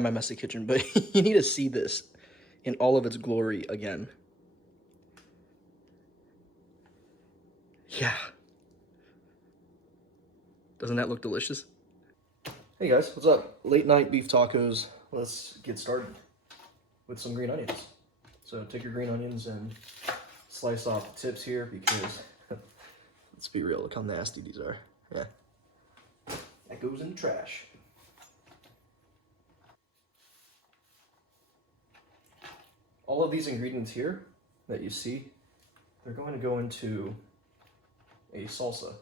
My messy kitchen, but you need to see this in all of its glory again. Yeah. Doesn't that look delicious? Hey guys, what's up? Late night beef tacos. Let's get started with some green onions. So take your green onions and slice off the tips here because, let's be real, look how nasty these are. Yeah. That goes in the trash. All of these ingredients here that you see, they're going to go into a salsa,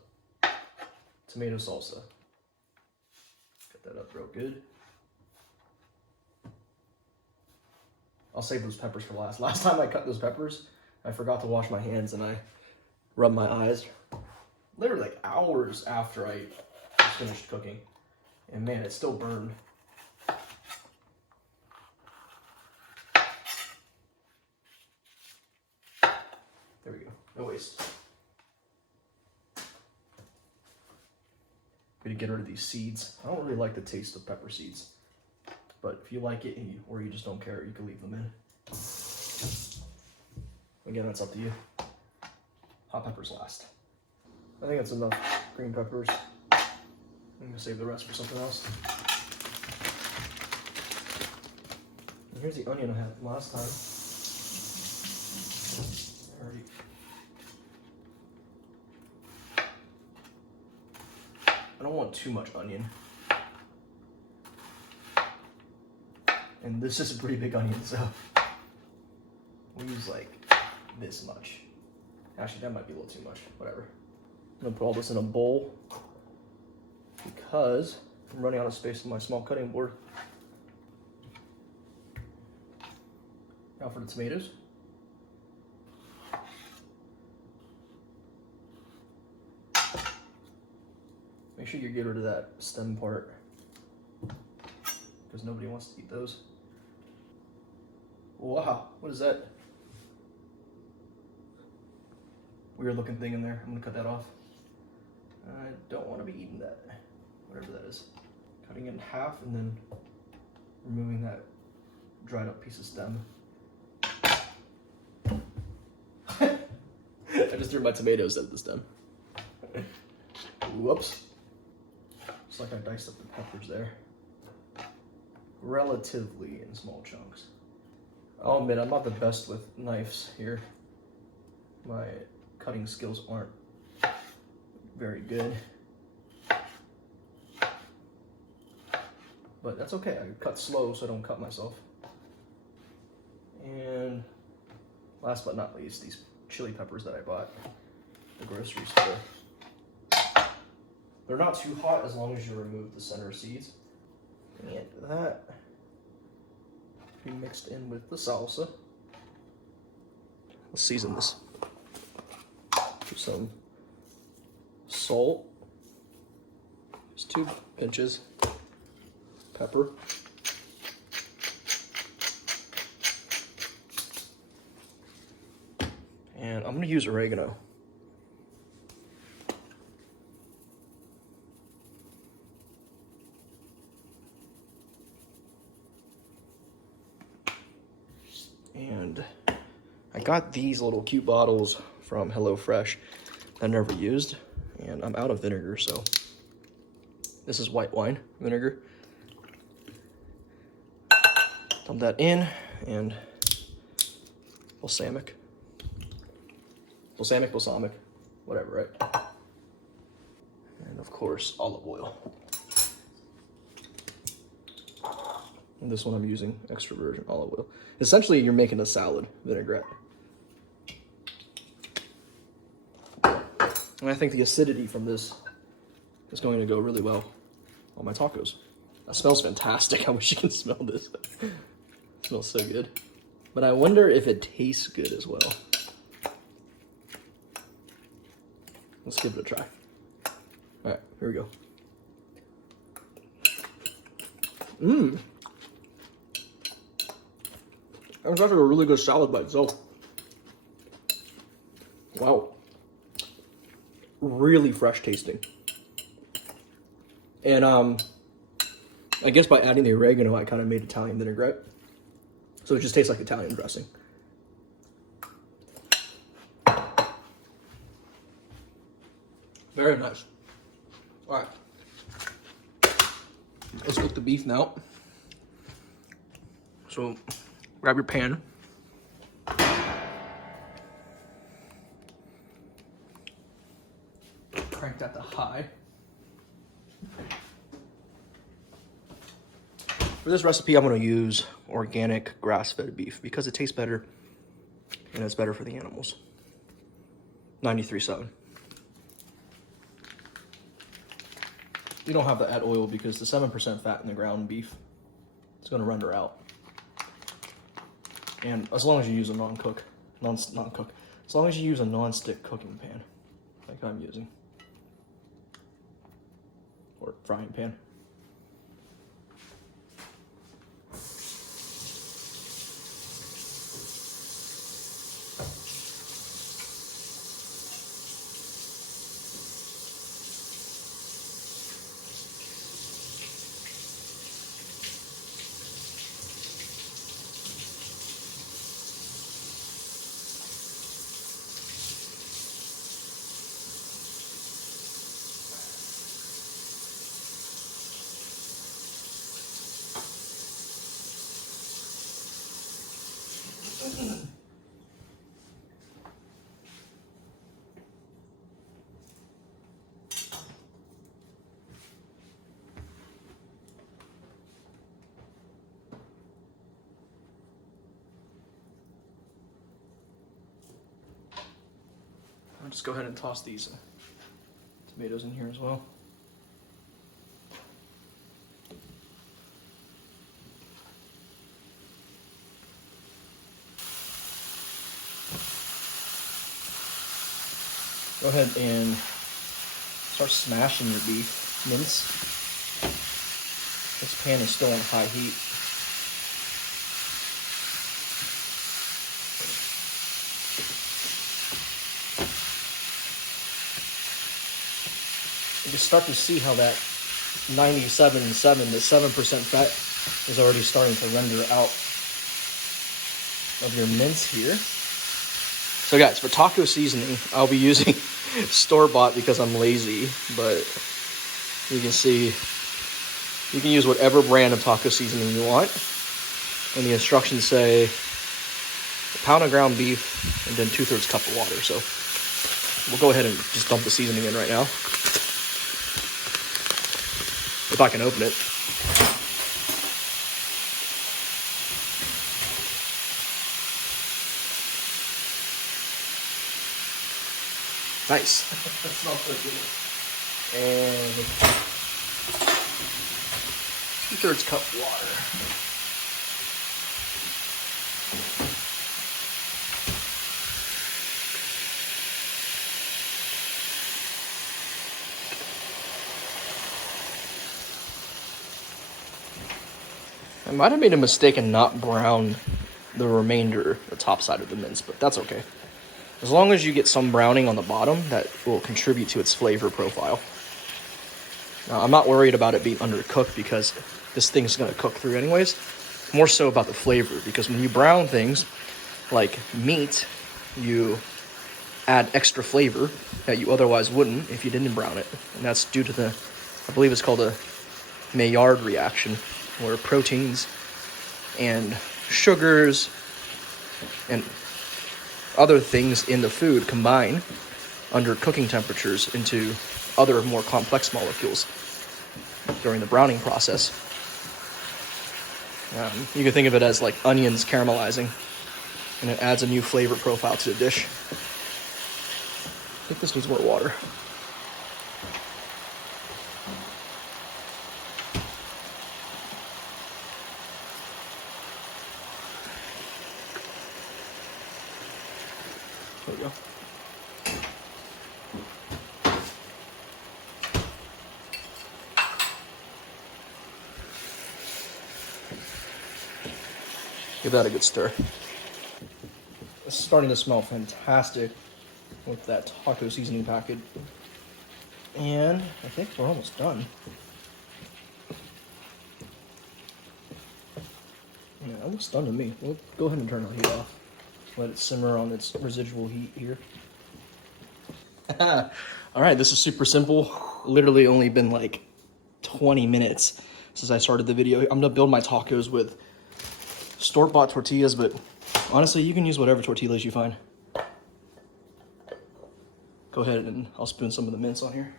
tomato salsa. Cut that up real good. I'll save those peppers for last. Last time I cut those peppers, I forgot to wash my hands and I rubbed my eyes. Literally like hours after I was finished cooking. And man, it still burned. There we go, no waste. Gonna get rid of these seeds. I don't really like the taste of pepper seeds, but if you like it or you just don't care, you can leave them in. Again, that's up to you. Hot peppers last. I think that's enough green peppers. I'm gonna save the rest for something else. And here's the onion I had from last time. Already. I don't want too much onion. And this is a pretty big onion, so we'll use like this much. Actually, that might be a little too much, whatever. I'm gonna put all this in a bowl because I'm running out of space on my small cutting board. Now for the tomatoes. Make sure you get rid of that stem part because nobody wants to eat those. Wow, what is that? Weird looking thing in there. I'm gonna cut that off. I don't want to be eating that, whatever that is. Cutting it in half and then removing that dried up piece of stem. I just threw my tomatoes at the stem. Whoops. Looks like I diced up the peppers there. Relatively in small chunks. I'll admit, I'm not the best with knives here. My cutting skills aren't very good. But that's okay, I cut slow so I don't cut myself. And last but not least, these chili peppers that I bought at the grocery store. They're not too hot as long as you remove the center seeds. And that be mixed in with the salsa. Let's season this. Put some salt, just 2 pinches, pepper, and I'm gonna use oregano. And I got these little cute bottles from HelloFresh that I never used, and I'm out of vinegar, so this is white wine vinegar. Dump that in, and balsamic, whatever, right? And of course, olive oil. And this one I'm using extra virgin olive oil. Essentially, you're making a salad vinaigrette. And I think the acidity from this is going to go really well on my tacos. That smells fantastic. I wish you could smell this. It smells so good. But I wonder if it tastes good as well. Let's give it a try. All right, here we go. Mmm. That was actually a really good salad by itself. Wow. Really fresh tasting. And I guess by adding the oregano, I kind of made Italian vinaigrette. So it just tastes like Italian dressing. Very nice. All right. Let's cook the beef now. So grab your pan. Crank that to high. For this recipe, I'm going to use organic grass-fed beef because it tastes better and it's better for the animals. 93.7. You don't have to add oil because the 7% fat in the ground beef is going to render out. And as long as you use a non-cook, as long as you use a non-stick cooking pan, like I'm using, or frying pan. I'll just go ahead and toss these tomatoes in here as well. Go ahead and start smashing your beef mince. This pan is still on high heat. You can start to see how that 97.7, the 7% fat is already starting to render out of your mince here. So guys, for taco seasoning, I'll be using store-bought because I'm lazy, but you can see you can use whatever brand of taco seasoning you want. And the instructions say a pound of ground beef and then 2/3 cup of water. So we'll go ahead and just dump the seasoning in right now. If I can open it. Nice. That smells so good. And 2/3 cup water. I might have made a mistake and not brown the remainder, the top side of the mince, but that's okay. As long as you get some browning on the bottom, that will contribute to its flavor profile. Now, I'm not worried about it being undercooked because this thing's going to cook through anyways. More so about the flavor, because when you brown things like meat, you add extra flavor that you otherwise wouldn't if you didn't brown it. And that's due to the, I believe it's called a Maillard reaction, where proteins and sugars and other things in the food combine under cooking temperatures into other more complex molecules during the browning process. You can think of it as like onions caramelizing, and it adds a new flavor profile to the dish. I think this needs more water. There we go. Give that a good stir. It's starting to smell fantastic with that taco seasoning packet. And I think we're almost done. Yeah, that looks done to me. We'll go ahead and turn the heat off. Let it simmer on its residual heat here. All right, this is super simple. Literally only been like 20 minutes since I started the video. I'm gonna build my tacos with store-bought tortillas, but honestly, you can use whatever tortillas you find. Go ahead and I'll spoon some of the mince on here.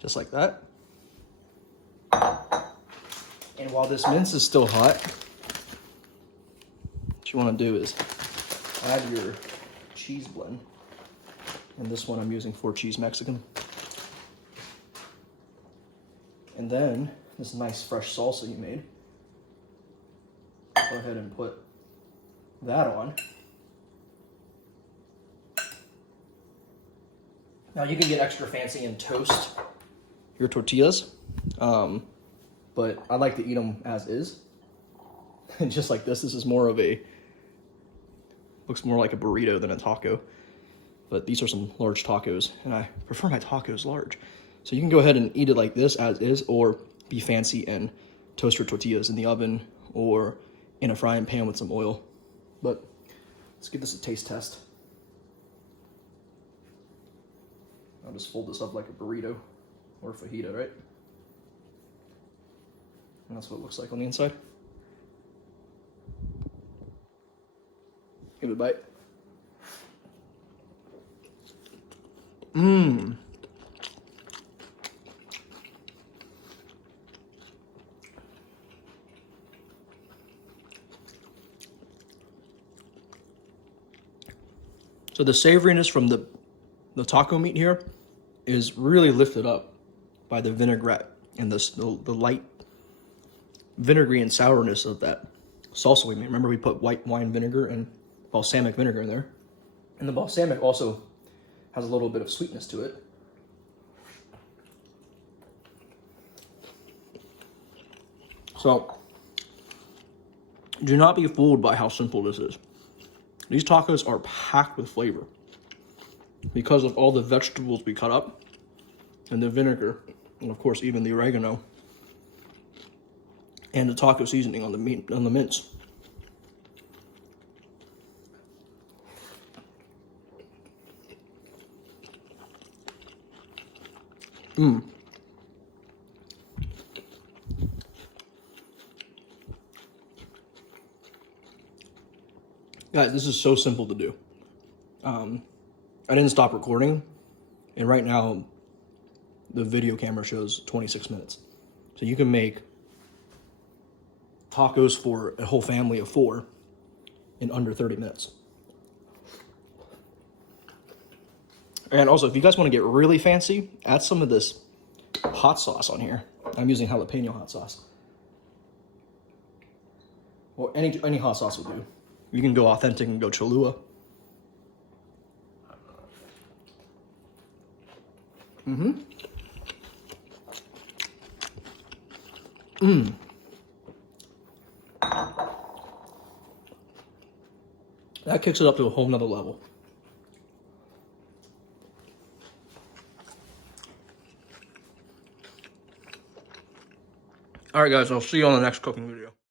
Just like that. And while this mince is still hot, what you want to do is add your cheese blend. And this one I'm using 4-cheese Mexican. And then this nice fresh salsa you made. Go ahead and put that on. Now you can get extra fancy and toast your tortillas, but I like to eat them as is. And just like this is more of a, looks more like a burrito than a taco. But these are some large tacos, and I prefer my tacos large. So you can go ahead and eat it like this as is, or be fancy and toast your tortillas in the oven or in a frying pan with some oil. But let's give this a taste test. I'll just fold this up like a burrito or a fajita, right? And that's what it looks like on the inside. Give it a bite. Mmm. So the savoriness from the taco meat here is really lifted up by the vinaigrette and the light vinegary and sourness of that salsa we made. Remember we put white wine vinegar and balsamic vinegar in there. And the balsamic also has a little bit of sweetness to it. So do not be fooled by how simple this is. These tacos are packed with flavor because of all the vegetables we cut up and the vinegar, and of course even the oregano and the taco seasoning on the meat, on the mince. Mmm. Guys, this is so simple to do. I didn't stop recording, and right now the video camera shows 26 minutes. So you can make tacos for a whole family of 4 in under 30 minutes. And also, if you guys want to get really fancy, add some of this hot sauce on here. I'm using jalapeno hot sauce. Or any hot sauce will do. You can go authentic and go Cholula. Mmm. That kicks it up to a whole nother level. All right, guys, I'll see you on the next cooking video.